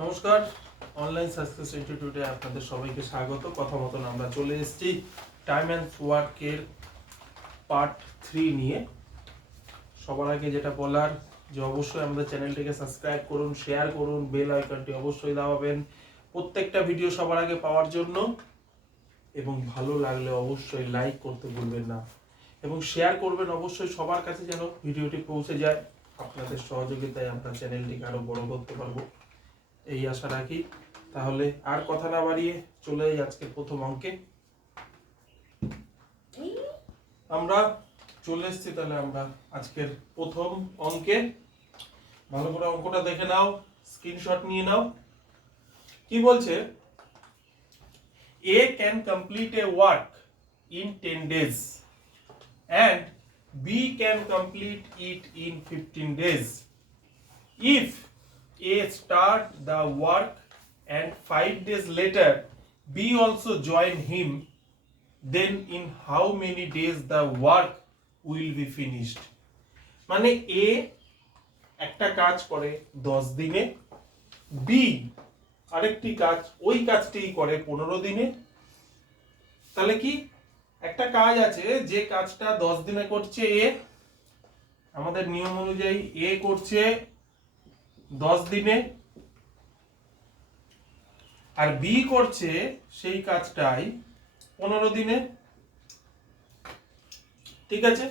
নমস্কার, online success ইনস্টিটিউটে আপনাদের সবাইকে স্বাগত। কথা মতন আমরা চলে এসেছি টাইম অ্যান্ড ওয়ার্কের পার্ট 3 নিয়ে। সবার আগে যেটা বলার যে অবশ্যই আমাদের চ্যানেলটিকে সাবস্ক্রাইব করুন, শেয়ার করুন, বেল আইকনটি অবশ্যই দাবাবেন প্রত্যেকটা ভিডিও সবার আগে পাওয়ার জন্য, এবং ভালো লাগলে অবশ্যই লাইক করতে ভুলবেন না এবং শেয়ার করবেন অবশ্যই সবার কাছে যেন ভিডিওটি পৌঁছে যায়। আপনাদের সহযোগিতায় আমরা চ্যানেলটিকে আরো বড় করতে পারবো এই আশা রাখি। তাহলে আর কথা না বাড়িয়ে চলে যাই আজকের প্রথম অঙ্কে। আমরা চলে এসেছি তাহলে আমরা আজকের প্রথম অঙ্কে। ভালো করে অঙ্কটা দেখে নাও, স্ক্রিনশট নিয়ে নাও। কি বলছে? A can complete a work in 10 days and B can complete it in 15 days. If A start the work and 5 days later B also join him, then in how many days the work will be finished? মানে A একটা কাজ করে 10 দিনে, B আরেকটি কাজ ওই কাজটিই করে 15 দিনে। তাহলে কি একটা কাজ আছে যে কাজটা 10 দিনে করছে A, আমাদের নিয়ম অনুযায়ী A করছে 10 দিনে, আর বি করছে সেই কাজটাই 15 দিনে। ঠিক আছে,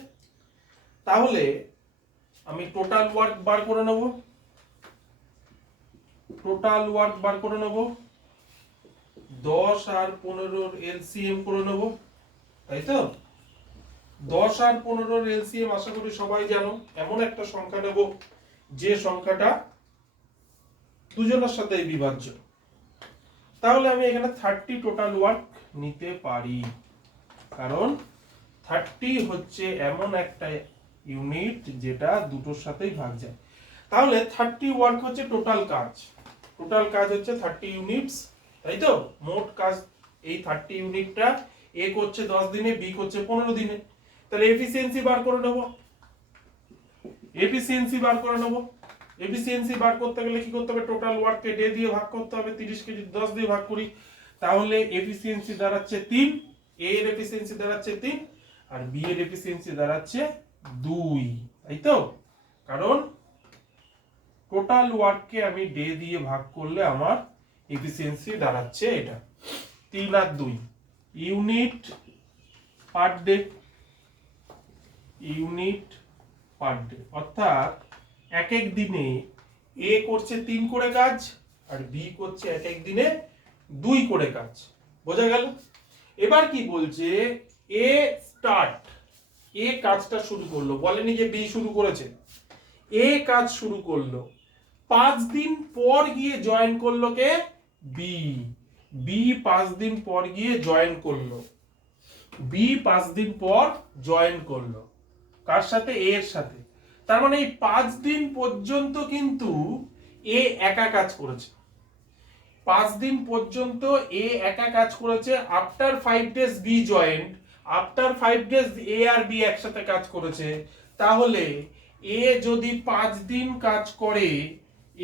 তাহলে আমি টোটাল ওয়ার্ক বার করে নেব। টোটাল ওয়ার্ক বার করে নেব, 10 আর 15 এলসিএম করে নেব, তাই তো? 10 আর 15 এলসিএম আশা করি সবাই জানো। এমন একটা সংখ্যা নেব যে সংখ্যাটা দুজনের সাথে বিভাজ্য। তাহলে আমি এখানে 30 টোটাল ওয়ার্ক নিতে পারি, কারণ 30 হচ্ছে এমন একটা ইউনিট যেটা দুটোর সাথেই ভাগ যায়। তাহলে 30 ওয়ার্ক হচ্ছে টোটাল কাজ। টোটাল কাজ হচ্ছে 30 ইউনিটস, তাই তো? মোট কাজ এই 30 ইউনিটটা এ করছে 10 দিনে, বি করছে 15 দিনে। তাহলে এফিসিয়েন্সি বার করে নেব। এফিসিয়েন্সি বার করে নেব। এফিসিয়েন্সি বার করতে গেলে কি করতে হবে? টোটাল ওয়ার্ককে ডে দিয়ে ভাগ করতে হবে। 30 কে যদি 10 দিয়ে ভাগ করি তাহলে এফিসিয়েন্সি দাঁড়াচ্ছে 3, এ এর এফিসিয়েন্সি দাঁড়াচ্ছে 3 আর বি এর এফিসিয়েন্সি দাঁড়াচ্ছে 2, তাই তো? কারণ টোটাল ওয়ার্ককে আমি ডে দিয়ে ভাগ করলে আমার এফিসিয়েন্সি দাঁড়াচ্ছে এটা 3 আর 2 unit per day. Unit per day অর্থাৎ এক এক দিনে এ করছে 3 করে কাজ আর বি করছে এক এক দিনে 2 করে কাজ। বোঝা গেল? এবার কি বলছে? এ স্টার্ট, এ কাজটা শুরু করলো, বলেনি যে বি শুরু করেছে। এ কাজ শুরু করলো, 5 দিন পর গিয়ে জয়েন করলো কে? বি। বি 5 দিন পর গিয়ে জয়েন করলো। বি 5 দিন পর জয়েন করলো কার সাথে? এ এর সাথে। তার মানে এই 5 দিন পর্যন্ত কিন্তু এ একা কাজ করেছে। 5 দিন পর্যন্ত এ একা কাজ করেছে। After 5 days B joined, after 5 days A আর বি একসাথে কাজ করেছে। তাহলে এ যদি 5 দিন কাজ করে,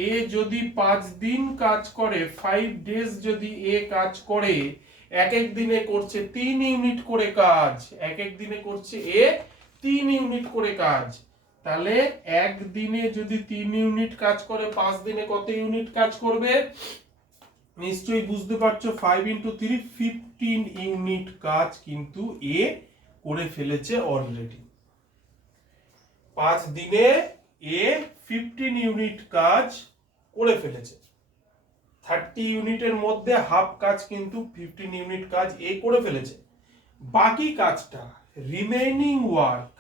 এ যদি 5 দিন কাজ করে, 5 ডেজ যদি এ কাজ করে, এক এক দিনে করছে 3 ইউনিট করে কাজ। এক এক দিনে করছে এ 3 ইউনিট করে কাজ। তাহলে এক দিনে যদি 3 ইউনিট কাজ করে, 5 দিনে কত ইউনিট কাজ করবে? নিশ্চয়ই বুঝতে পারছো, 5 × 3 15 ইউনিট কাজ কিন্তু এ করে ফেলেছে অলরেডি। 5 দিনে এ 15 ইউনিট কাজ করে ফেলেছে। 30 ইউনিটের মধ্যে হাফ কাজ কিন্তু 15 ইউনিট কাজ এ করে ফেলেছে। বাকি কাজটা রিমেইনিং ওয়ার্ক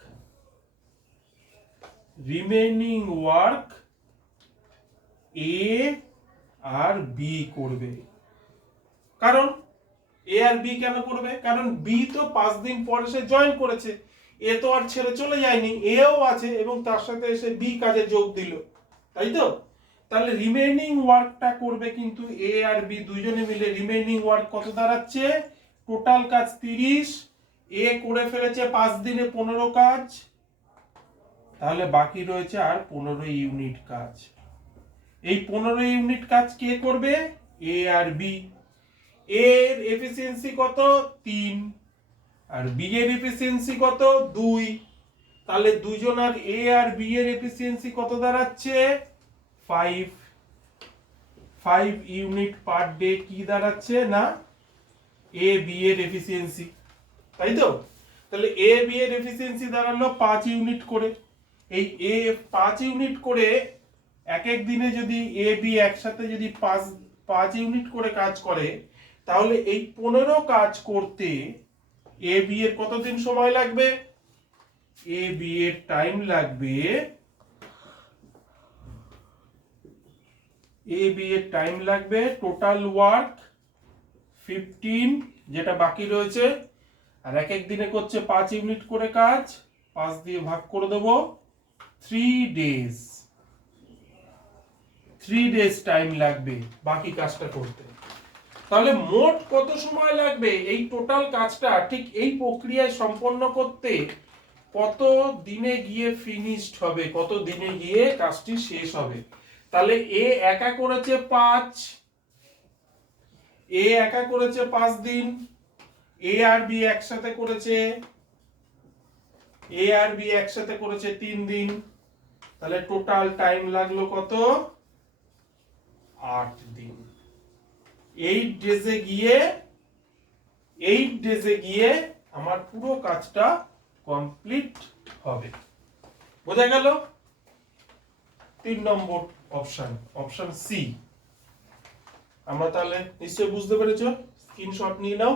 এ আর বি করবে। কারণ এ আর বি কেন করবে? কারণ বি তো 5 দিন পর এসে জয়েন করেছে, এ তো আর ছেড়ে চলে যায়নি, এও আছে এবং তার সাথে এসে বি কাজে যোগ দিল, তাই তো? তাহলে রিমেইনিং ওয়ার্কটা করবে কিন্তু এ আর বি দুইজনে মিলে। রিমেইনিং ওয়ার্ক কত দাঁড়াচ্ছে? টোটাল কাজ 30, এ করে ফেলেছে 5 দিনে 15 কাজ, তাহলে বাকি রয়েছে আর 15 ইউনিট কাজ। এই 15 ইউনিট কাজ কে করবে? এ আর বি। এর এফিসিয়েন্সি কত? 3, আর বি এর এফিসিয়েন্সি কত? 2। তাহলে দুজনের এ আর বি এর এফিসিয়েন্সি কত দাঁড়াচ্ছে? 5। 5 ইউনিট পার ডে কি দাঁড়াচ্ছে না এ বি এর এফিসিয়েন্সি, তাই তো? তাহলে এ বি এর এফিসিয়েন্সি দাঁড়ালো 5 ইউনিট করে। এই এ 5 ইউনিট করে এক এক দিনে যদি এ বি একসাথে যদি 5 ইউনিট করে কাজ করে, তাহলে এই 15 কাজ করতে এ বি এর কতদিন সময় লাগবে? এ বি এর টাইম লাগবে, এ বি এর টাইম লাগবে টোটাল ওয়ার্ক 15, যেটা বাকি রয়েছে, আর এক এক দিনে করছে 5 ইউনিট করে কাজ, 5 দিয়ে ভাগ করে দেবো, 3 ডেজ। 3 ডেজ টাইম লাগবে বাকি কাজটা করতে। তাহলে মোট কত সময় লাগবে এই টোটাল কাজটা ঠিক এই প্রক্রিয়ায় সম্পন্ন করতে? কত দিনে গিয়ে ফিনিশড হবে, কত দিনে গিয়ে কাজটি শেষ হবে? তাহলে এ একা করেছে 5, এ একা করেছে 5 দিন, এ আর বি একসাথে করেছে, এ আর বি একসাথে করেছে 3 দিন। তাহলে টোটাল টাইম লাগলো কত? 8 দিন। 8 ডেজে গিয়ে আমার পুরো কাজটা কমপ্লিট হবে। বোঝা গেল? 3 নম্বর অপশন, অপশন সি। আমরা তাহলে নিশ্চয়ই বুঝতে পেরেছো, স্ক্রিনশট নিয়ে নাও।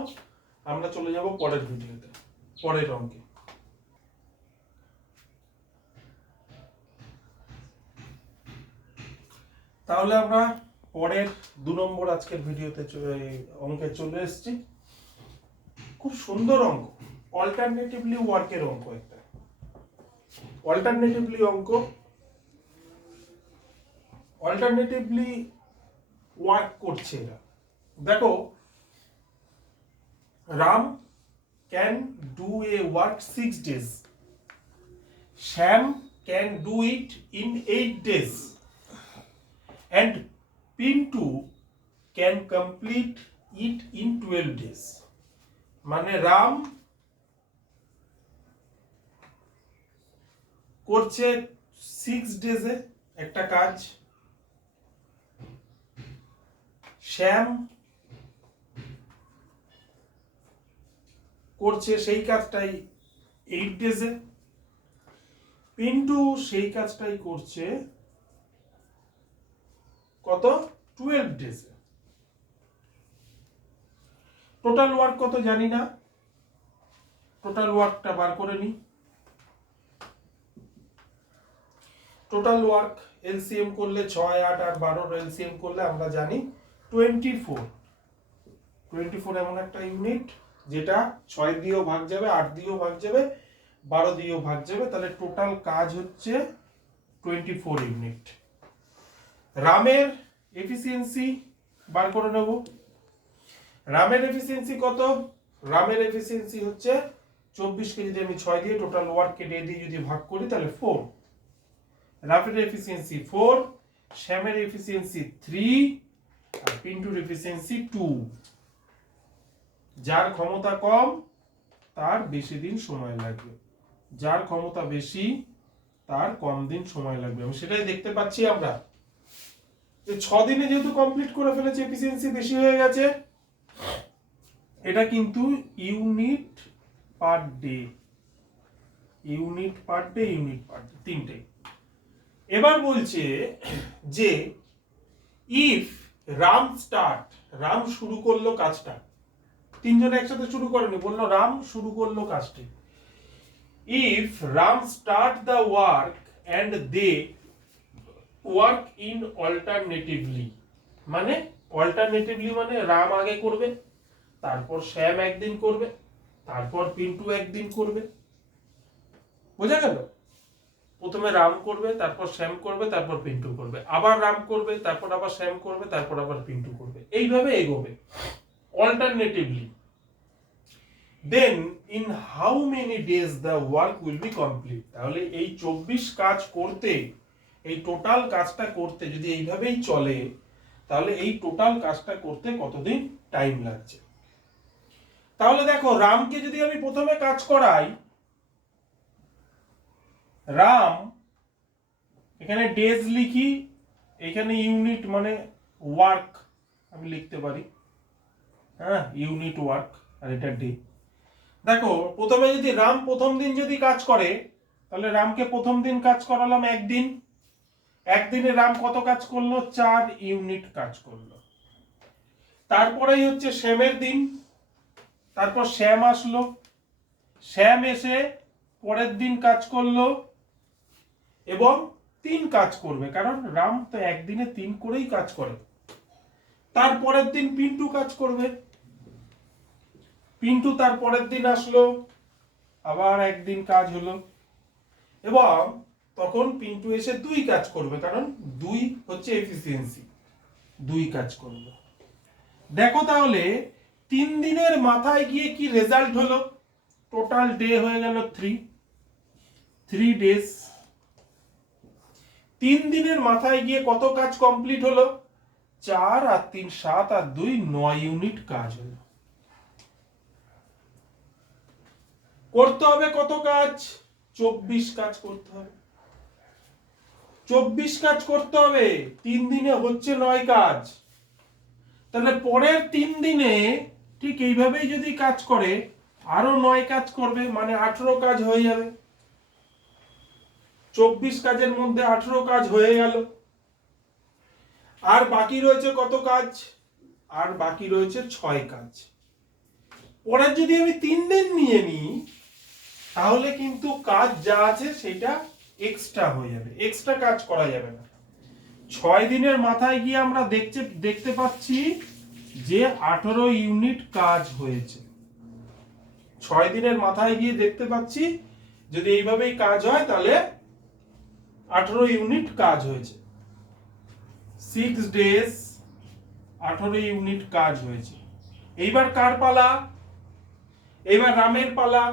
আমরা চলে যাব পরের ভিডিওতে, পরের অঙ্কে। তাহলে আমরা পরের 2 নম্বর আজকের ভিডিওতে অঙ্কে চলে এসেছি। খুব সুন্দর অঙ্ক, অল্টারনেটিভলি ওয়ার্কের অঙ্ক। একটা অল্টারনেটিভলি অঙ্ক, অল্টারনেটিভলি ওয়ার্ক করছে এরা। দেখো, Ram can do a work 6 days, Shyam can do it in 8 days, and Pintu can complete it in 12 days. মানে রাম করছে 6 ডেজে একটা কাজ, শ্যাম করছে সেই কাজটাই 8 ডেজে, পিন্টু সেই কাজটাই করছে কত? 12 ডেজে। টোটাল ওয়ার্ক কত জানি না, টোটাল ওয়ার্কটা বার করে নি। টোটাল ওয়ার্ক এলসিএম করলে 6, 8 আর 12 এলসিএম করলে আমরা জানি 24। 24 এমন একটা ইউনিট যেটা 6 দিয়েও ভাগ যাবে, 8 দিয়েও ভাগ যাবে, 12 দিয়েও ভাগ যাবে। তাহলে টোটাল কাজ হচ্ছে 24 ইউনিট। রামের এফিসিয়েন্সি বার করে নেব। রামের এফিসিয়েন্সি কত? রামের এফিসিয়েন্সি হচ্ছে 24কে যদি আমি 6 দিয়ে টোটাল ওয়ার্ককে ডে দিয়ে যদি ভাগ করি তাহলে 4। রামের এফিসিয়েন্সি 4, শ্যামের এফিসিয়েন্সি 3, আর পিন্টুর এফিসিয়েন্সি 2। যার ক্ষমতা কম তার বেশি দিন সময় লাগবে, যার ক্ষমতা বেশি তার কম দিন সময় লাগবে। আমি সেটাই দেখতে পাচ্ছি আমরা যে 6 দিনে যেহেতু কমপ্লিট করে ফেলেছে, এফিসিয়েন্সি বেশি হয়ে গেছে। এটা কিন্তু unit per day, unit per day, unit per day, তিনটে। এবার বলছে যে ইফ রাম স্টার্ট, রাম শুরু করলো কাজটা, তিনজনে একসাথে শুরু করেনি, বললো রাম শুরু করলো কাজটি। If Ram start the work and they work in alternatively, মানে অল্টারনেটিভলি মানে রাম আগে করবে, তারপর শ্যাম একদিন করবে, তারপর পিন্টু একদিন করবে। বোঝা গেল? প্রথমে রাম করবে, তারপর শ্যাম করবে, তারপর পিন্টু করবে, আবার রাম করবে, তারপর আবার শ্যাম করবে, তারপর আবার পিন্টু করবে, এইভাবে এগোবে alternatively. Then in how many days the work will be complete. তাহলে এই 24 কাজ করতে এই টোটাল কাজটা করতে যদি এইভাবেই চলে তাহলে এই টোটাল কাজটা করতে কতদিন টাইম লাগছে। তাহলে দেখো রামকে যদি আমি প্রথমে কাজ করাই, রাম এখানে ডেজ লিখি, এখানে ইউনিট মানে ওয়ার্ক আমি লিখতে পারি, হ্যাঁ ইউনিট ওয়ার্ক, আর এটা ডে। দেখো প্রথমে যদি রাম প্রথম দিন যদি কাজ করে তাহলে রামকে প্রথম দিন কাজ করালাম একদিন, একদিনে রাম কত কাজ করলো, 4 ইউনিট কাজ করলো। তারপরেই হচ্ছে শ্যামের দিন, তারপর শ্যাম আসলো, শ্যাম এসে পরের দিন কাজ করলো এবং 3 কাজ করবে, কারণ রাম তো একদিনে 3 করেই কাজ করে। তারপরের দিন পিন্টু কাজ করবে, পিন্টু তার পরের দিন আসলো, আবার একদিন কাজ হলো, এবং তখন পিন্টু এসে 2 কাজ করবে, কারণ 2 হচ্ছে এফিসিয়েন্সি, 2 কাজ করবে। দেখো তাহলে 3 দিনের মাথায় গিয়ে কি রেজাল্ট হলো, টোটাল ডে হয়ে গেল 3 ডেজ। 3 দিনের মাথায় গিয়ে কত কাজ কমপ্লিট হলো, 4 আর 3 7 আর 2 9 ইউনিট কাজ হলো। করতে হবে কত কাজ, 24 কাজ করতে হবে, 24 কাজ করতে হবে। 3 দিনে হচ্ছে 9 কাজ, তাহলে পরের 3 দিনে ঠিক এইভাবেই যদি কাজ করে আরো 9 কাজ করবে, মানে 18 কাজ হয়ে যাবে। 24 কাজের মধ্যে 18 কাজ হয়ে গেল। আর বাকি রয়েছে কত কাজ, আর বাকি রয়েছে 6 কাজ। পরের যদি আমি 3 দিন নিয়ে নিই তাহলে কিন্তু কাজ যা আছে সেটা এক্সট্রা হয়ে যাবে, এক্সট্রা কাজ করা যাবে না। 6 দিনের মাথায় গিয়ে আমরা দেখতে পাচ্ছি যে 18 ইউনিট কাজ হয়েছে। 6 দিনের মাথায় গিয়ে দেখতে পাচ্ছি যদি এইভাবেই কাজ হয় তাহলে 18 ইউনিট কাজ হয়েছে। 6 ডেজ 18 ইউনিট কাজ হয়েছে। এইবার কার পালা, এইবার রামের পালা।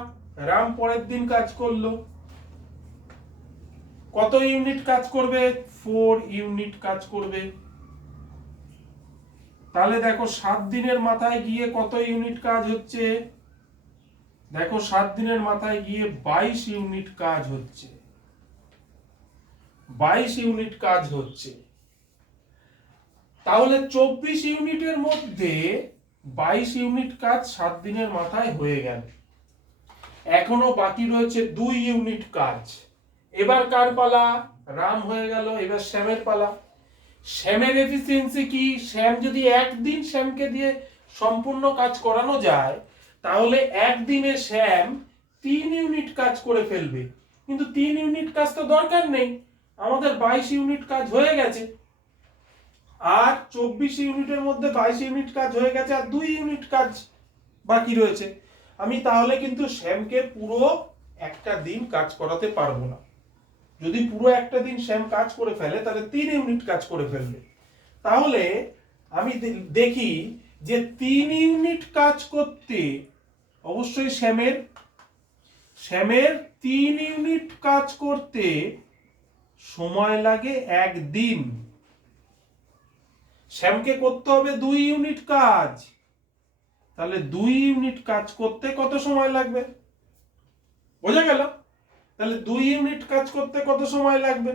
রাম পরের দিন কাজ করলো, কত ইউনিট কাজ করবে, 4 ইউনিট কাজ করবে। তাহলে দেখো 7 দিনের মাথায় গিয়ে কত ইউনিট কাজ হচ্ছে, দেখো 7 দিনের মাথায় গিয়ে 22 ইউনিট কাজ হচ্ছে, 22 ইউনিট কাজ হচ্ছে। তাহলে 24 ইউনিটের মধ্যে 22 ইউনিট কাজ 7 দিনের মাথায় হয়ে গেল। এখনো বাকি রয়েছে 2 ইউনিট কাজ। এবার কার পালা, রাম হয়ে গেল, এবার শ্যামের পালা। শ্যামের এফিসিয়েন্সি কি, শ্যাম যদি একদিন শ্যামকে দিয়ে সম্পূর্ণ কাজ করানো যায় তাহলে একদিনে শ্যাম 3 ইউনিট কাজ করে ফেলবে, কিন্তু 3 ইউনিট কাজ তো দরকার নেই, আমাদের 22 ইউনিট কাজ হয়ে গেছে। আর 24 ইউনিটের মধ্যে 22 ইউনিট কাজ হয়ে গেছে, আর 2 ইউনিট কাজ বাকি রয়েছে। আমি তাহলে কিন্তু শ্যামকে পুরো একটা দিন কাজ করাতে পারবো না। যদি পুরো একটা দিন শ্যাম কাজ করে ফেলে তাহলে 3 ইউনিট কাজ করে ফেলবে। তাহলে আমি দেখি যে 3 ইউনিট কাজ করতে অবশ্যই শ্যামের 3 ইউনিট কাজ করতে সময় লাগে 1 দিন। শ্যামকে করতে হবে 2 ইউনিট কাজ, তাহলে 2 ইউনিট কাজ করতে কত সময় লাগবে, বোঝা গেল? তাহলে 2 ইউনিট কাজ করতে কত সময় লাগবে,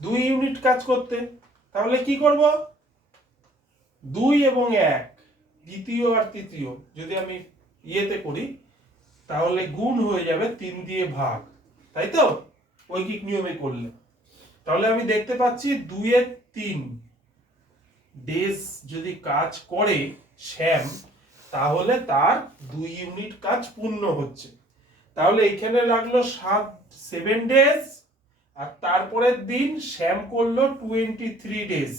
2 ইউনিট কাজ করতে। তাহলে কি করব, 2 এবং 1 দ্বিতীয় আর তৃতীয় যদি আমি ইয়েতে করি তাহলে গুণ হয়ে যাবে 3 দিয়ে ভাগ, তাই তো ঐকিক নিয়মে করলে। তাহলে আমি দেখতে পাচ্ছি 2 এর 3 ডেজ যদি কাজ করে শ্যাম তাহলে তার 2 ইউনিট কাজ পূর্ণ হচ্ছে। তাহলে এখানে লাগলো 7 ডেজ, আর তারপরের দিন শ্যাম করলো 23 ডেজ।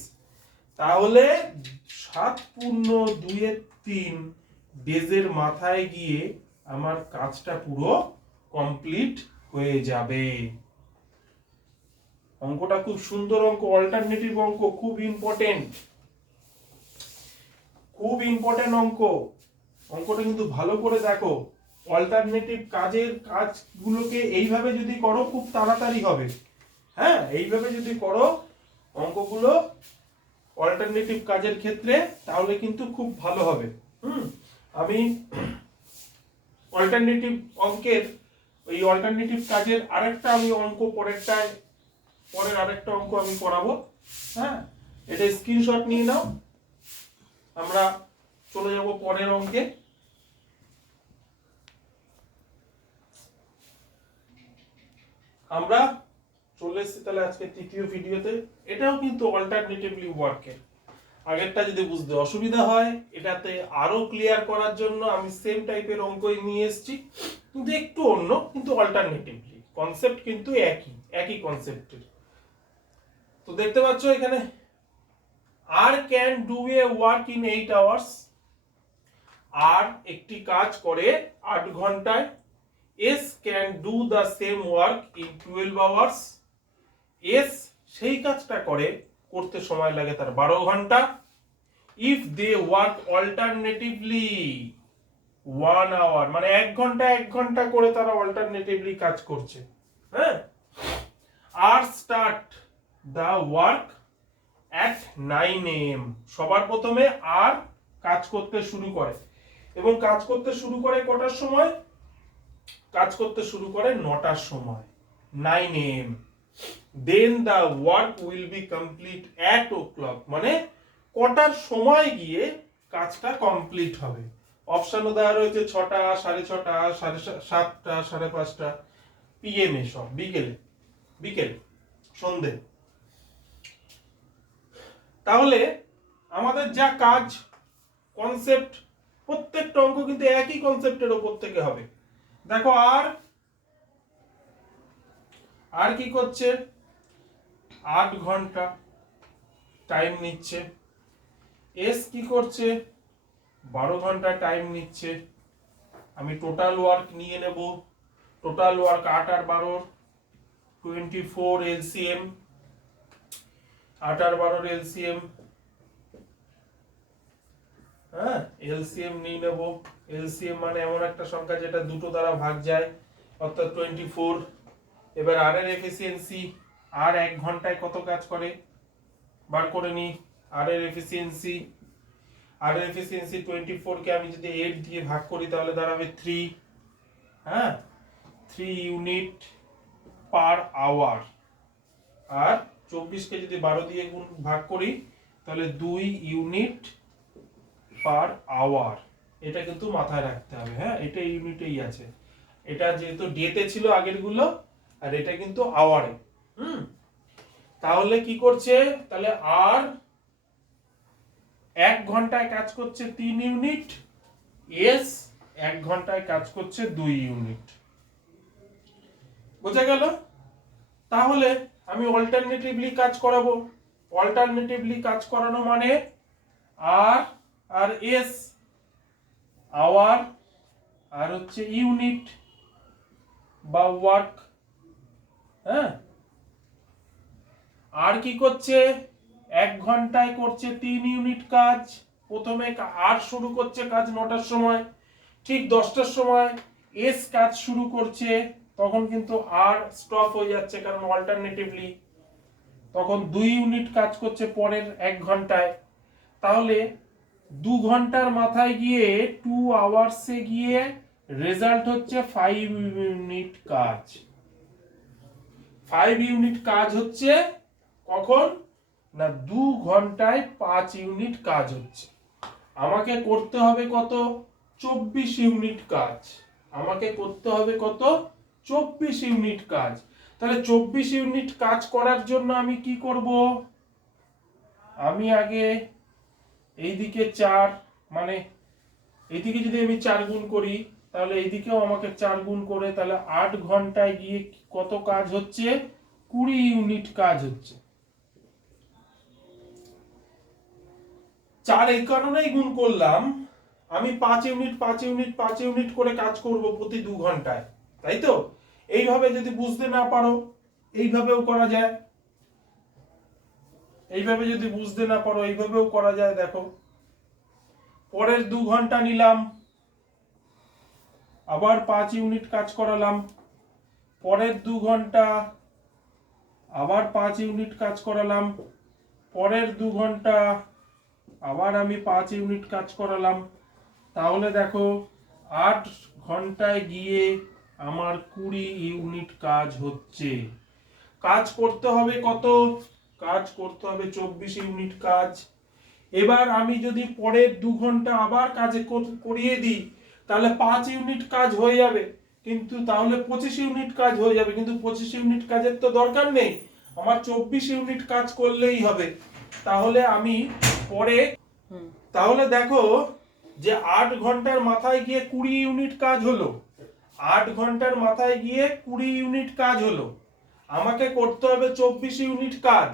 তাহলে 7 পূর্ণ 2 এর 3 ডেজের মাথায় গিয়ে আমার কাজটা পুরো কমপ্লিট হয়ে যাবে। অঙ্কটা খুব সুন্দর অঙ্ক, অল্টারনেটিভ অঙ্ক, খুব ইম্পর্টেন্ট, খুব ইম্পর্টেন্ট অঙ্ক। অঙ্কটা কিন্তু ভালো করে দেখো, অল্টারনেটিভ কাজগুলোকে এইভাবে যদি করো খুব তাড়াতাড়ি হবে। হ্যাঁ, এইভাবে যদি করো অঙ্কগুলো অল্টারনেটিভ কাজের ক্ষেত্রে, তাহলে কিন্তু খুব ভালো হবে। আমি অল্টারনেটিভ অঙ্কের এই অল্টারনেটিভ কাজের আরেকটা আমি অঙ্ক পরের আরেকটা অঙ্ক আমি করাবো। হ্যাঁ, এটা স্ক্রিনশট নিয়ে নাও, আমরা চলে যাব পরের অঙ্কে। আমরা চলে এসেছি তাহলে আজকে তৃতীয় ভিডিওতে। এটাও কিন্তু অল্টারনেটিভলি ওয়ার্কের। আগেরটা যদি বুঝতে অসুবিধা হয়, এটাতে আরো ক্লিয়ার করার জন্য আমি সেম টাইপের অঙ্কই নিয়ে এসেছি, কিন্তু একটু অন্য, কিন্তু অল্টারনেটিভলি কনসেপ্ট কিন্তু একই কনসেপ্টের। তো দেখতে পাচ্ছ এখানে R can do a work in 8 hours. R একটি কাজ করে 8 ঘন্টায়। S can do the same work in 12 hours. S সেই কাজটা করতে সময় লাগে তার 12 ঘন্টা। If they work alternatively 1 hour, মানে 1 ঘন্টা করে তারা অল্টারনেটিভলি কাজ করছে। হ্যাঁ, আর start the work at 9 AM। সবার প্রথমে আর কাজ করতে শুরু করে, এবং কাজ করতে শুরু করে কটার সময়? কাজ করতে শুরু করে 9টার সময়, 9 AM। Then the work will be complete at o'clock, মানে কটার সময় গিয়ে কাজটা কমপ্লিট হবে। অপশনও দেওয়া রয়েছে 6টা, 6:30, 7:30, 5:30 PM, সব বিকেল সন্ধে। তাহলে আমাদের যা কাজ কনসেপ্ট, প্রত্যেকটা অঙ্ক কিন্তু একই কনসেপ্টের উপর থেকে হবে। দেখো আর কি করছে? 8 ঘন্টা টাইম নিচ্ছে। এস কি করছে? 12 ঘন্টা টাইম নিচ্ছে। আমি টোটাল ওয়ার্ক নিয়ে নেব। টোটাল ওয়ার্ক 8 আর 12 24 LCM। 8 আর 12 LCM। হ্যাঁ, এলসিএম নিয়ে নেব। এলসিএম মানে এমন একটা সংখ্যা যেটা দুটো দ্বারা ভাগ যায়, অর্থাৎ 24। এবার আর এর এফিসিয়েন্সি, আর 1 ঘন্টায় কত কাজ করে বার করে নি। আর এর এফিসিয়েন্সি 24 কে আমি যদি 8 দিয়ে ভাগ করি তাহলে দাঁড়াবে 3। হ্যাঁ, 3 ইউনিট পার আওয়ার। আর 24 কে যদি 12 দিয়ে ভাগ করি তাহলে 2 ইউনিট পার আওয়ার। এটা কিন্তু মাথায় রাখতে হবে। হ্যাঁ, এটা ইউনিটেই আছে, এটা যেহেতু ডেতে ছিল আগের গুলো, আর এটা কিন্তু আওয়ারে। তাহলে কি করছে? তাহলে আর 1 ঘন্টায় কাজ করছে 3 ইউনিট। এস 1 ঘন্টায় কাজ করছে 2 ইউনিট। বোঝা গেল? তাহলে আমি অল্টারনেটিভলি কাজ করাবো। অল্টারনেটিভলি কাজ করানো মানে আর এস, আওয়ার আর হচ্ছে ইউনিট বা ওয়ার্ক। হ্যাঁ, আর কি করছে? 1 ঘন্টায় করছে 3 ইউনিট কাজ। প্রথমে আর শুরু করছে কাজ 9টার সময়, ঠিক 10টার সময় এস কাজ শুরু করছে, তখন কিন্তু আর স্টপ হয়ে যাচ্ছে, কারণ অল্টারনেটিভলি তখন 2 ইউনিট কাজ করছে পরের 1 ঘন্টায়। তাহলে 2 ঘন্টার মাথায় গিয়ে 2 আওয়ার্সে গিয়ে রেজাল্ট হচ্ছে 5 ইউনিট কাজ। 5 ইউনিট কাজ হচ্ছে কখন? না, 2 ঘন্টায় 5 ইউনিট কাজ হচ্ছে। আমাকে করতে হবে কত? 24 ইউনিট কাজ। আমাকে করতে হবে কত? 24 ইউনিট কাজ। তাহলে 24 ইউনিট কাজ করার জন্য আমি কি করব? আমি আগে এইদিকে 4, মানে এইদিকে যদি আমি 4 গুণ করি তাহলে এইদিকেও আমাকে 4 গুণ করে, তাহলে 8 ঘন্টায় গিয়ে কত কাজ হচ্ছে? 20 ইউনিট কাজ হচ্ছে। 4 এই কারণেই গুণ করলাম, আমি 5 ইউনিট 5 ইউনিট 5 ইউনিট করে কাজ করব প্রতি 2 ঘন্টায়, তাই তো? এইভাবে যদি বুঝতে না পারো এইভাবেও করা যায়। এইভাবে যদি বুঝতে না পারো এইভাবেও করা যায়। দেখো, পরের 2 ঘন্টা নিলাম, আবার 5 ইউনিট কাজ করালাম। পরের 2 ঘন্টা আবার 5 ইউনিট কাজ করালাম, পরের 2 ঘন্টা আবার আমি 5 ইউনিট কাজ করালাম, তাহলে দেখো 8 ঘন্টায় গিয়ে আমার 20 ইউনিট কাজ হচ্ছে। কাজ করতে হবে কত? কাজ করতে হবে 24 ইউনিট কাজ। এবার আমি যদি পরের 2 ঘন্টা আবার কাজে করিয়ে দিই, তাহলে 5 ইউনিট কাজ হয়ে যাবে, কিন্তু তাহলে 25 ইউনিট কাজ হয়ে যাবে, কিন্তু 25 ইউনিট কাজের তো দরকার নেই, আমার 24 ইউনিট কাজ করলেই হবে। তাহলে আমি পরে তাহলে দেখো যে 8 ঘন্টার মাথায় গিয়ে 20 ইউনিট কাজ হলো, 8 ঘন্টার মাথায় গিয়ে 20 ইউনিট কাজ হলো, আমাকে করতে হবে 24 ইউনিট কাজ,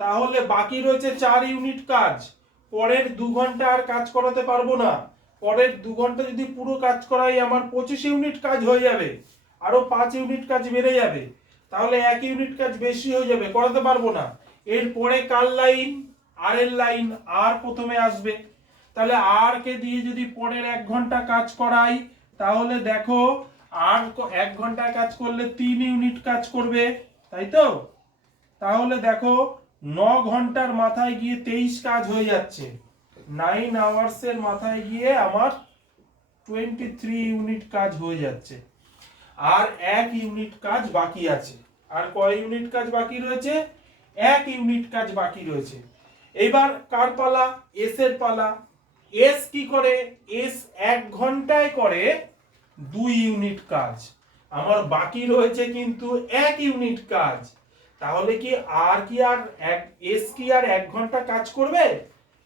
তাহলে বাকি রয়েছে 4 ইউনিট কাজ। পরের 2 ঘন্টা আর কাজ করাতে পারবো না, পরের 2 ঘন্টা যদি পুরো কাজ করাই আমার 25 ইউনিট কাজ হয়ে যাবে, আরো 5 ইউনিট কাজ বেড়ে যাবে, তাহলে 1 ইউনিট কাজ বেশি হয়ে যাবে, করাতে পারবো না। এরপরে কার লাইন? আর এর লাইন, আর প্রথমে আসবে, তাহলে আর কে দিয়ে যদি পরের 1 ঘন্টা কাজ করাই, তাহলে দেখো আর 1 ঘন্টা কাজ করলে 3 ইউনিট কাজ করবে, তাই তো? তাহলে দেখো 9 ঘন্টার মাথায় গিয়ে 23 কাজ হয়ে যাচ্ছে, 9 আওয়ার্স এর মাথায় গিয়ে আমার 23 ইউনিট কাজ হয়ে যাচ্ছে, আর 1 ইউনিট কাজ বাকি আছে। আর কয় ইউনিট কাজ বাকি রয়েছে? 1 ইউনিট কাজ বাকি রয়েছে। এবার কার পালা? এস এর পালা। এস কি করে? এস 1 ঘন্টায় করে 2 ইউনিট কাজ, আমার বাকি রয়েছে কিন্তু 1 ইউনিট কাজ। তাহলে কি এস কি আর 1 ঘন্টা কাজ করবে?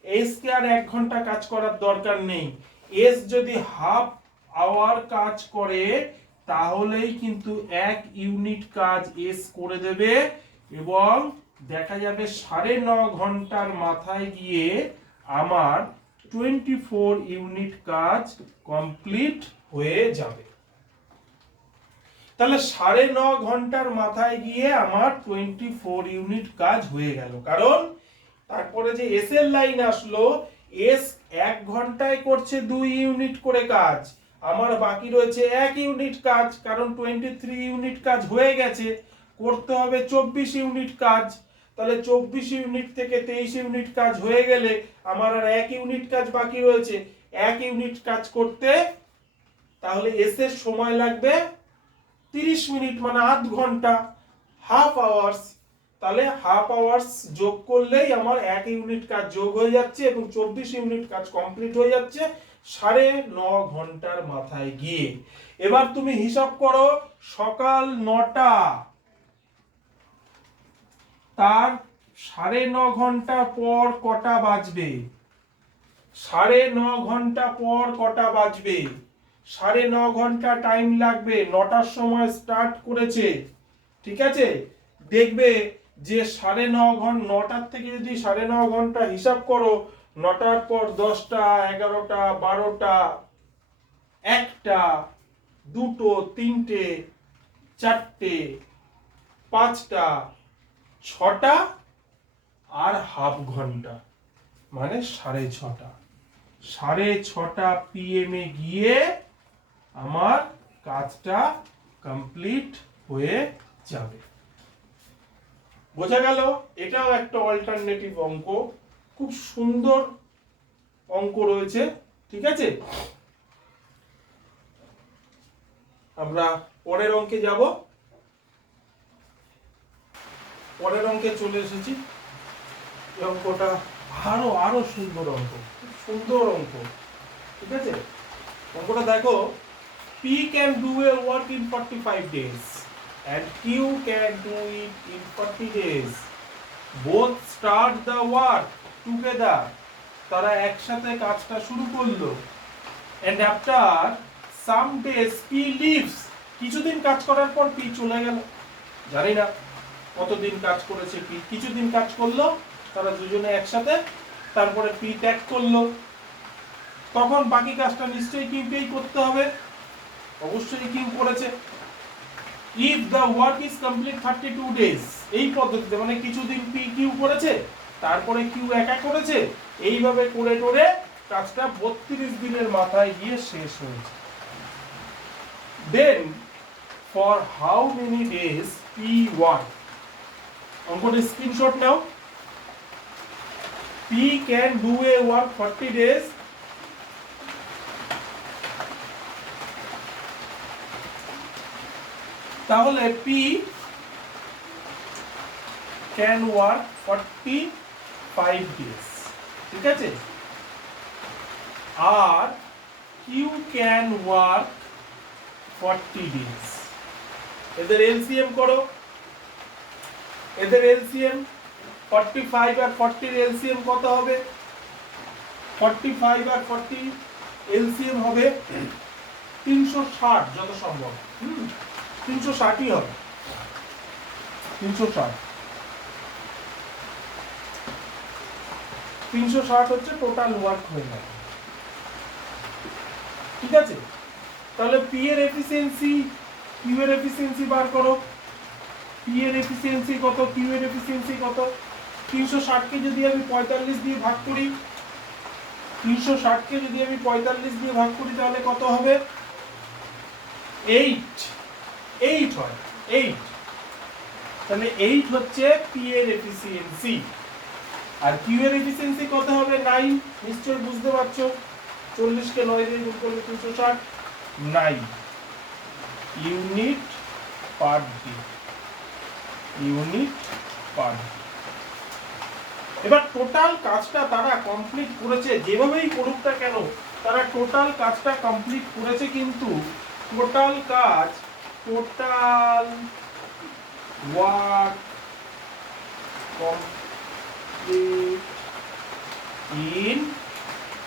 এস কি আর 1 ঘন্টা কাজ করার দরকার নেই। এস যদি হাফ আওয়ার কাজ করে, তাহলেই কিন্তু 1 ইউনিট কাজ এস করে দেবে, এবং দেখা যাবে 9.5 ঘন্টার মাথায় গিয়ে আমার 24 ইউনিট কাজ কমপ্লিট হয়ে যাবে। তাহলে 9.5 ঘন্টার মাথায় গিয়ে আমার 24 ইউনিট কাজ হয়ে গেল, কারণ তারপরে যে এস এর লাইন আসলো, এস 1 ঘন্টায় করছে 2 ইউনিট করে কাজ, আমার বাকি রয়েছে 1 ইউনিট কাজ, কারণ 23 ইউনিট কাজ হয়ে গেছে, করতে হবে 24 ইউনিট কাজ। তাহলে 24 ইউনিট থেকে 23 ইউনিট কাজ হয়ে গেলে আমার আর 1 ইউনিট কাজ বাকি রয়েছে, 1 ইউনিট কাজ করতে তাহলে এস এর সময় লাগবে 30 মিনিট, মানে আধ ঘন্টা, হাফ আওয়ার্স। তাহলে হাফ আওয়ার্স যোগ করলেই আমার 1 ইউনিট কাজ যোগ হয়ে যাচ্ছে, এবং 24 ইউনিট কাজ কমপ্লিট হয়ে যাচ্ছে 9.5 ঘন্টার মাথায় গিয়ে। এবার তুমি হিসাব করো, সকাল 9টা, তার 9.5 ঘন্টা পর কটা বাজবে? 9.5 ঘন্টা পর কটা বাজবে? 9.5 ঘন্টা টাইম লাগবে, 9টার সময় স্টার্ট করেছে, ঠিক আছে? দেখবে যে 9.5 ঘন্টা, 9টার থেকে যদি 9.5 ঘন্টা হিসাব করো, 9টার পর 10টা, 11টা, 12টা, 1টা, 2টো, 3টে, 4টে, 5টা, 6টা, আর হাফ ঘন্টা, মানে 6:30। 6:30 PM এ গিয়ে আমার কাজটা কমপ্লিট হয়ে যাবে। বোঝা গেল? এটাও একটা অল্টারনেটিভ অঙ্ক, খুব সুন্দর অঙ্ক রয়েছে, ঠিক আছে? আমরা পরের অঙ্কে যাব। পরের অঙ্কে চলে এসেছি। এই অঙ্কটা আরো সুন্দর অঙ্ক, খুব সুন্দর অঙ্ক, ঠিক আছে? অঙ্কটা দেখো, P can do a work in 45 days and Q can do it in 40 days. Both start the work together. তারা একসাথে কাজটা শুরু করলো, and after some days P leaves. কিছুদিন কাজ করার পর P চলে গেল, জানি না কতদিন কাজ করেছে P, কিছুদিন কাজ করলো তারা দুজনে একসাথে, তারপরে P ত্যাগ করলো, তখন বাকি কাজটা নিশ্চয়ই কিউকেই করতে হবে, অবশ্যই কিউ করেছে। If the work is complete 32 days, এই পদ্ধতিতে, মানে কিছুদিন পি কিউ করেছে, তারপরে কিউ একা করেছে, এইভাবে করে করে কাজটা 32 দিনের মাথায় গিয়ে শেষ হয়েছে। Then for how many days P work, অঙ্কটা স্ক্রিনশট নাও। P can do a work 40 days তাহলে P can work 45 days, ঠিক আছে? আর Q can work 40 days। এদের এলসিএম করো, এদের এলসিএম 45 আর 40 এর এলসিএম কত হবে? 45 আর 40 এলসিএম হবে 360 যত সম্ভব। 360ই হবে, 360। 360 হচ্ছে টোটাল ওয়ার্ক হয়ে যাবে, ঠিক আছে? তাহলে পি এর এফিসিয়েন্সি, কিউ এর এফিসিয়েন্সি বার করো। পি এর এফিসিয়েন্সি কত, কিউ এর এফিসিয়েন্সি কত? 360 কে যদি আমি 45 দিয়ে ভাগ করি, 360 কে যদি আমি 45 দিয়ে ভাগ করি তাহলে কত হবে? 8 হয় 8। তাহলে 8 হচ্ছে পি এর এফিসিয়েন্সি। আর কিউ এর এফিসিয়েন্সি কত হবে? 9। নিশ্চয়ই বুঝতে পারছো, 40 কে 9 দিয়ে গুণ করলে 360, 9 unit per day, unit per day. এবার টোটাল কাজটা তারা কমপ্লিট করেছে, যেভাবেই করুক না কেন তারা টোটাল কাজটা কমপ্লিট করেছে, কিন্তু টোটাল কাজ, total work complete in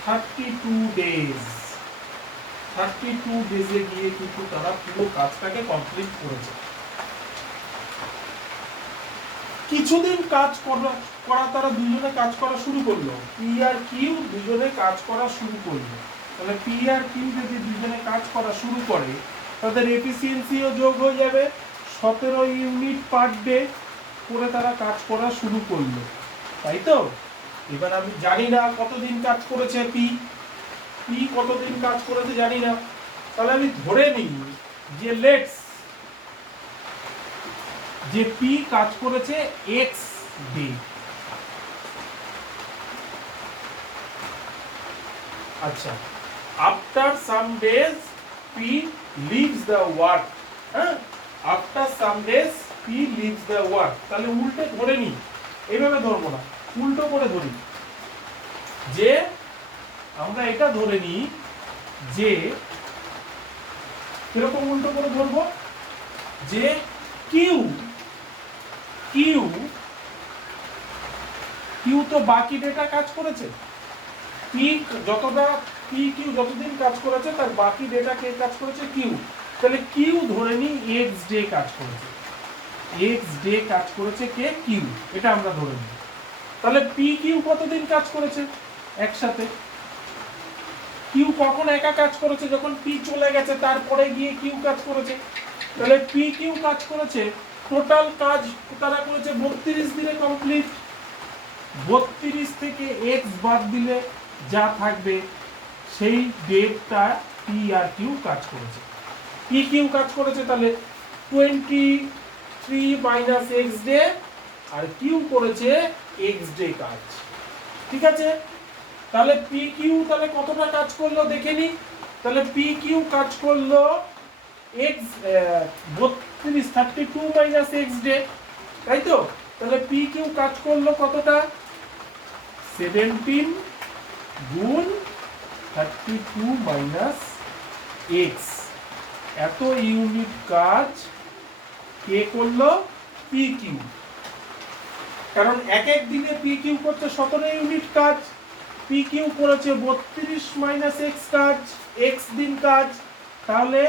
32 days. 32 ডেজে গিয়ে কিন্তু তারা পুরো কাজটাকে কমপ্লিট করেছে। কিছুদিন কাজ করা তারা দুজনে কাজ করা শুরু করলো, পি আর কিউ দুজনে কাজ করা শুরু করলো। তাহলে পি আর কিউ যদি দুজনে কাজ করা শুরু করে তাদের এফিসিয়েন্সিও যোগ হয়ে যাবে। 17 ইউনিট পার ডে করে তারা কাজ করা শুরু করলো, তাই তো? এবার আমি জানি না কতদিন কাজ করেছে পি, পি কতদিন কাজ করেছে জানি না। তাহলে আমি ধরে নিই যে লেটস যে পি কাজ করেছে x ডে। আচ্ছা, after some days P leaves the work. হ্যাঁ, after some days P leaves the work. তাহলে উল্টে ধরে নিই, এইভাবে ধরবো না, উল্টো করে ধরি। যে আমরা এটা ধরে নিই যে কিরকম উল্টো করে ধরবো, যে কিউ কিউ কিউ তো বাকি ডেটা কাজ করেছে, পি যতটা পি কিউ যতদিন কাজ করেছে তার বাকি ডেটা কে কাজ করেছে? কিউ। তাহলে কিউ ধরে নিই এক্স ডে কাজ করেছে, এক্স ডে কাজ করেছে কে? কিউ। এটা আমরা ধরে নিই। তাহলে পি কিউ কতদিন কাজ করেছে একসাথে? কিউ কখন একা কাজ করেছে? যখন পি চলে গেছে তারপরে গিয়ে কিউ কাজ করেছে। তাহলে পি কিউ কাজ করেছে, টোটাল কাজ তারা করেছে 32 দিনে কমপ্লিট। 32 থেকে এক্স বাদ দিলে যা থাকবে সেই ডেটটা পি আর কিউ কাজ করেছে। পি কিউ কাজ করেছে তাহলে 23 মাইনাস এক্স ডে, আর কিউ করেছে এক্স ডে কাজ, ঠিক আছে? তাহলে পি কিউ তাহলে কতটা কাজ করলো দেখে নি। তাহলে পি কিউ কাজ করলো এক্স 32 মাইনাস এক্স ডে, তাই তো? তাহলে পি কিউ কাজ করলো কতটা? 17 গুণ 32 মাইনাস এক্স, এত ইউনিট কাজ কে করলো? P Q. কারণ এক এক দিনে পি কিউ করছে 17 ইউনিট কাজ, পি কিউ করেছে 32 মাইনাস এক্স কাজ, এক্স দিন কাজ। তাহলে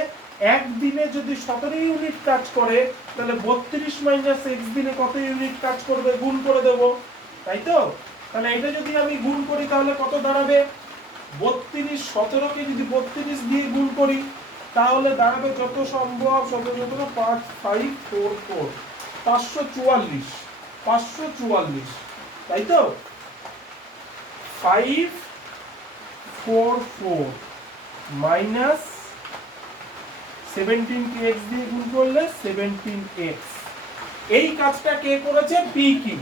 এক দিনে যদি 17 ইউনিট কাজ করে তাহলে 32 মাইনাস এক্স দিনে কত ইউনিট কাজ করবে? গুণ করে দেব, তাই তো? তাহলে এটা যদি আমি গুণ করি তাহলে কত দাঁড়াবে? 32, 17 কে যদি 32 দিয়ে গুণ করি তাহলে দাঁড়াবে যত সম্ভব 544 544, তাই তো? 544 মাইনাস 17 কে x দিয়ে গুণ করলে 17x, এই কাজটা কে করেছে? P Q.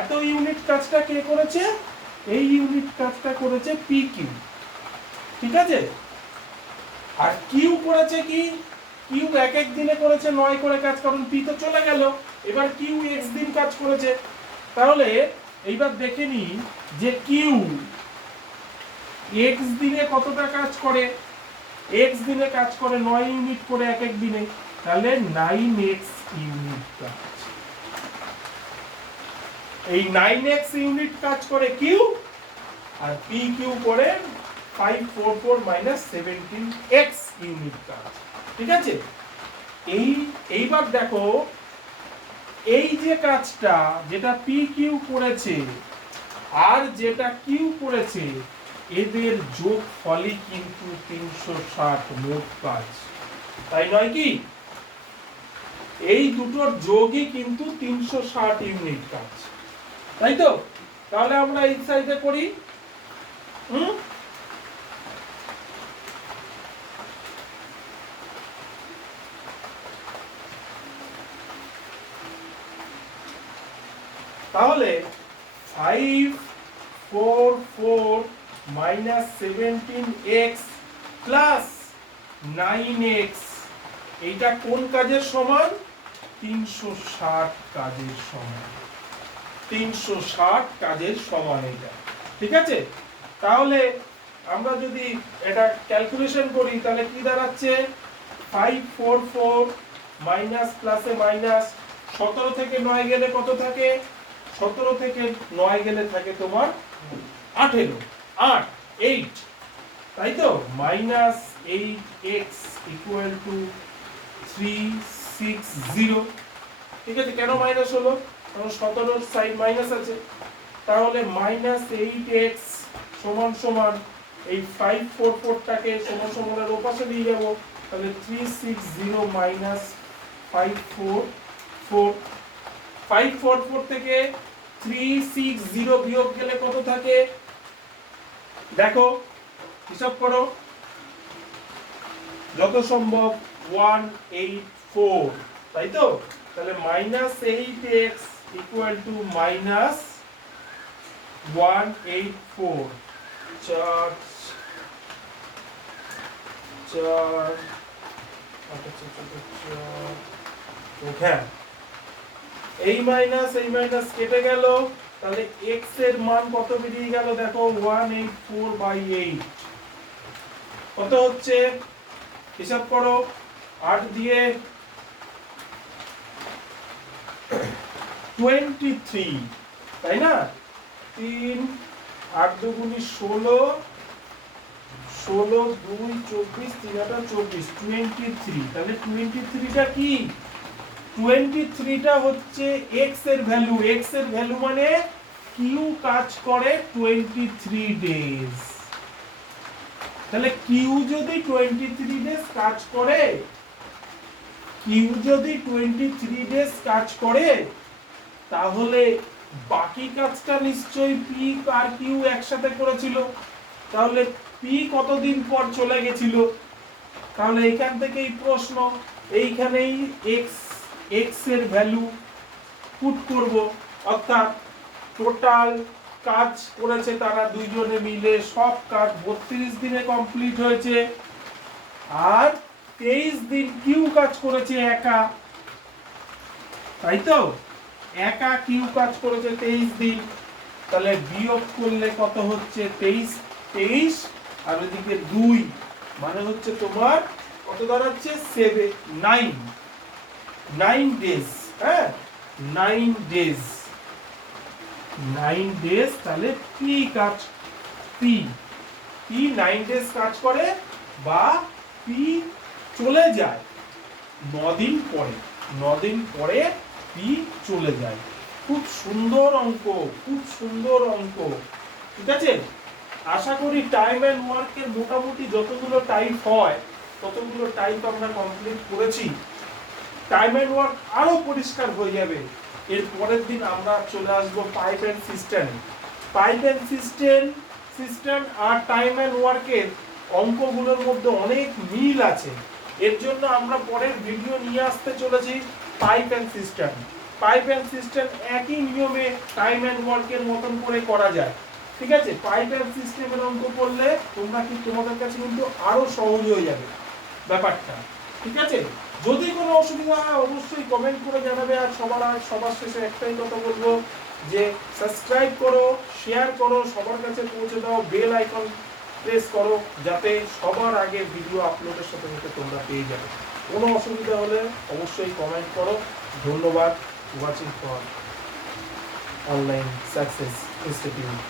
এত ইউনিট কাজটা কে করেছে? এই ইউনিট কাজটা করেছে পি কিউ। ঠিক আছে? আর কিউ করেছে কি? কিউ এক এক দিনে করেছে 9 করে কাজ, কারণ পি তো চলে গেল। এবার কিউ এক্স দিন কাজ করেছে। তাহলে এইবার দেখে নি যে কিউ এক্স দিনে কতটা কাজ করে। এক্স দিনে কাজ করে 9 ইউনিট করে এক এক দিনে, তাহলে 9x ইউনিট কাজ। এই 9x ইউনিট কাজ করে কিউ, আর পি কিউ করে 544 - 17x ইউনিট কাজ। ঠিক আছে? এইবার দেখো, এই যে কাজটা যেটা পি কিউ করেছে আর যেটা কিউ করেছে, এদের যোগ ফলই কিন্তু 360 মোট কাজ, তাই নয় কি? এই দুটোর যোগই কিন্তু 360 ইউনিট কাজ, তাই তো? তাহলে আমরা এই সাইডে করি। তাহলে 544 - 17x প্লাস 9x, এইটা কোন কাজের সমান? 360 কাজের সমান। 360 কাজের সমান এটা। ঠিক আছে? তাহলে আমরা যদি এটা ক্যালকুলেশন করি তাহলে কি দাঁড়াচ্ছে? 544 মাইনাস প্লাসে মাইনাস, 17 থেকে 9 গেলে কত থাকে? 17 থেকে 9 গেলে থাকে তোমার 18, 8, তাই তো? -8x equal to 360। ঠিক আছে? কেন মাইনাস হলো? কারণ 17 সাইড মাইনাস আছে। তাহলে -8x সমান সমান এই 544টাকে সমান সমানের ওপাশে নিয়ে যাব, তাহলে 360 - 544। 544 থেকে 360 বিয়োগ গেলে কত থাকে? দেখো, হিসাব করো, যত সম্ভব 184, তাই তো? তাহলে -8x ইকুয়াল টু -184। 4 হ্যাঁ, এই মাইনাস কেটে গেল, তাহলে x এর মান কত বেরিয়ে গেল? দেখো 184/8 কত হচ্ছে? হিসাব করো, 8 দিয়ে 23, তাই না? 3 8 দুগুণে 16, 16 2 24, 3 8 24, 23। তাহলে 23টা কি? 23টা হচ্ছে x এর ভ্যালু। x এর ভ্যালু মানে কিউ কাজ করে 23 ডেজ। তাহলে কিউ যদি 23 ডেজ কাজ করে, কিউ যদি 23 ডেজ কাজ করে, তাহলে বাকি কাজটা নিশ্চয়ই পি আর কিউ একসাথে করেছিল। তাহলে পি কতদিন পর চলে গেছিল? তাহলে এখান থেকেই প্রশ্ন, এইখানেই x এর ভ্যালু পুট করব, অর্থাৎ টোটাল কাজ করেছে তারা দুইজনে মিলে, সব কাজ 32 দিনে কমপ্লিট হয়েছে। আর 23 দিন কিউ কাজ করেছে একা, তাই তো? একা কিউ কাজ করেছে 23 দিন। তাহলে বিয়োগ করলে কত হচ্ছে? 23 আর ওইদিকে 2, মানে হচ্ছে তোমার কত দাঁড়াচ্ছে? 9 ডেজ। হ্যাঁ, 9 ডেজ। তাহলে পি 9 ডেজ কাজ করে, বা পি চলে যায় 9 দিন পরে। 9 দিন পরে পি চলে যায়। খুব সুন্দর অঙ্ক, খুব সুন্দর অঙ্ক। ঠিক আছে? আশা করি টাইম এন্ড ওয়ার্কের মোটামুটি যতগুলো টাইপ হয় ততগুলো টাইপ আমরা কমপ্লিট করেছি। টাইম এন্ড ওয়ার্ক আরো পরিষ্কার হয়ে যাবে। এর পরের দিন আমরা চলে আসবো pipe and system. Pipe and system আর টাইম এন্ড ওয়ার্কের অঙ্কগুলোর মধ্যে অনেক মিল আছে। এর জন্য আমরা পরের ভিডিও নিয়ে আসতে চলেছি। Pipe and system. Pipe and system একই নিয়মে টাইম অ্যান্ড ওয়ার্কের মতন করে করা যায়, ঠিক আছে? পাইপ অ্যান্ড সিস্টেমের অঙ্ক করলে তোমরা কি তোমাদের কাছে কিন্তু আরো সহজ হয়ে যাবে ব্যাপারটা, ঠিক আছে? যদি কোনো অসুবিধা হয় অবশ্যই কমেন্ট করে জানাবে। আর সবার শেষে একটাই কথা বলবো যে সাবস্ক্রাইব করো, শেয়ার করো, সবার কাছে পৌঁছে দাও, বেল আইকন প্রেস করো, যাতে সবার আগে ভিডিও আপলোডের সাথে সাথে তোমরা পেয়ে যাবে। কোনো অসুবিধা হলে অবশ্যই কমেন্ট করো। ধন্যবাদ। Watching for online success institute.